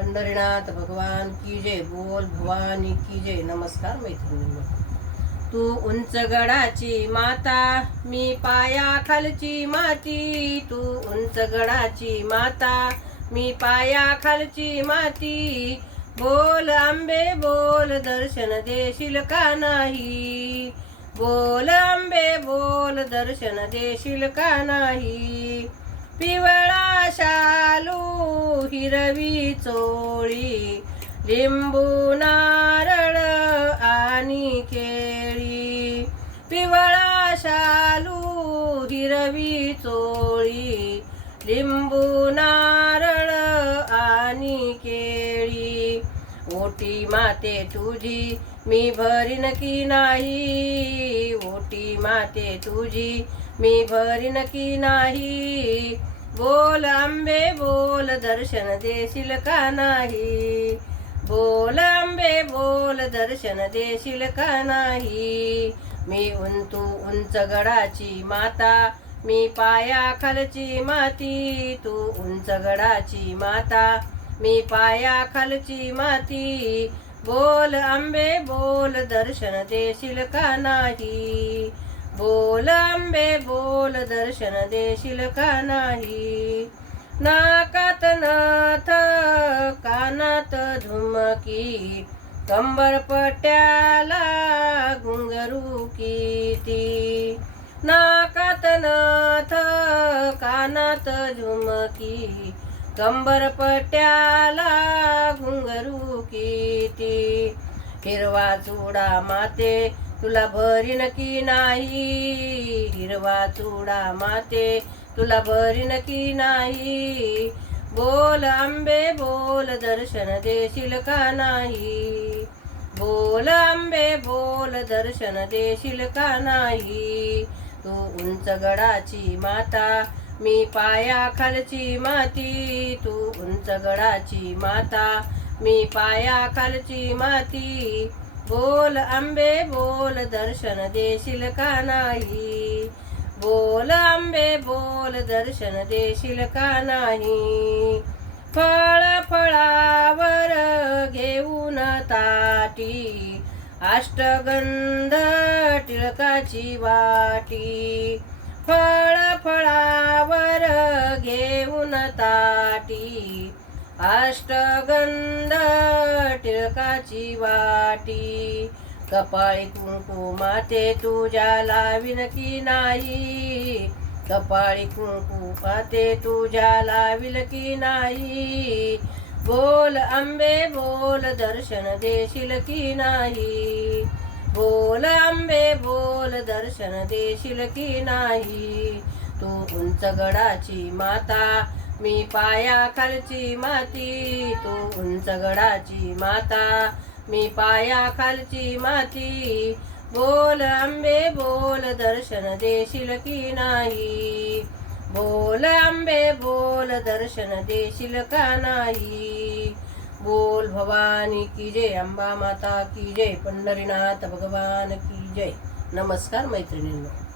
पंढरीनाथ भगवान की जय. बोल भवानी की जय. नमस्कार मैत्रिणींनो. तू उंच गडाची माता, मी पायाखालची माती. तू उंच गडाची माता, मी पायाखालची माती. बोल आंबे बोल, दर्शन देशील का नाही. बोल आंबे बोल, दर्शन देशील का नाही. पिवळा शालू हिरवी चोळी, लिंबू नारळ आणि केळी. पिवळा शालू हिरवी चोळी, लिंबू नारळ आणि केळी. ओटी माते तुझी मी भरीन की नाही. ओटी माते तुझी मी भरीन की नाही. बोल आंबे बोल, दर्शन देशील का नाही. बोल आंबे बोल, दर्शन देशील का नाही. तू उंच गडाची माता, मी पायाखालची माती. तू उंच गडाची माता, मी पायाखालची माती. बोल आंबे बोल, दर्शन देशील का नाही. बोल आंबे बोल, दर्शन देशील का नाही. नाकात नथ कानात झुमकी, कंबर पट्याला घुंगरू किती. नाकात नथ कानात झुमकी, कंबर पट्याला घुंगरू किती. हिरवा चुडा माते तुला भरीन की नाही. हिरवा चुडा माते तुला भरीन की नाही. बोल आंबे बोल, दर्शन देशील का नाही. बोल आंबे बोल, दर्शन देशील का नाही. तू उंच गडाची माता, मी पायाखालची माती. तू उंच गडाची माता, मी पायाखालची माती. बोल आंबे बोल, दर्शन देशील का नाही. बोल आंबे बोल, दर्शन देशील का नाही. फळ फळावर घेऊन ताटी, अष्टगंध टिळकाची वाटी. फळ फळावर घेऊन ताटी, अष्टगंध टिळकाची वाटी. कपाळी कुंकू माते तुझ्या लावीन की नाही. कपाळी कुंकू माते तुझ्या लावील की नाही. बोल आंबे बोल, दर्शन देशील की नाही. बोल आंबे बोल, दर्शन देशील की नाही. तू उंच गडाची माता, मी पायाखालची माती. तू उंच गडाची माता, मी पायाखालची माती. बोल आंबे बोल, दर्शन देशील की नाही. बोल आंबे बोल, दर्शन देशील का नाही. बोल भवानी की जय. अंबा माता की जय. पंढरीनाथ भगवान की जय. नमस्कार मैत्रिणींनो.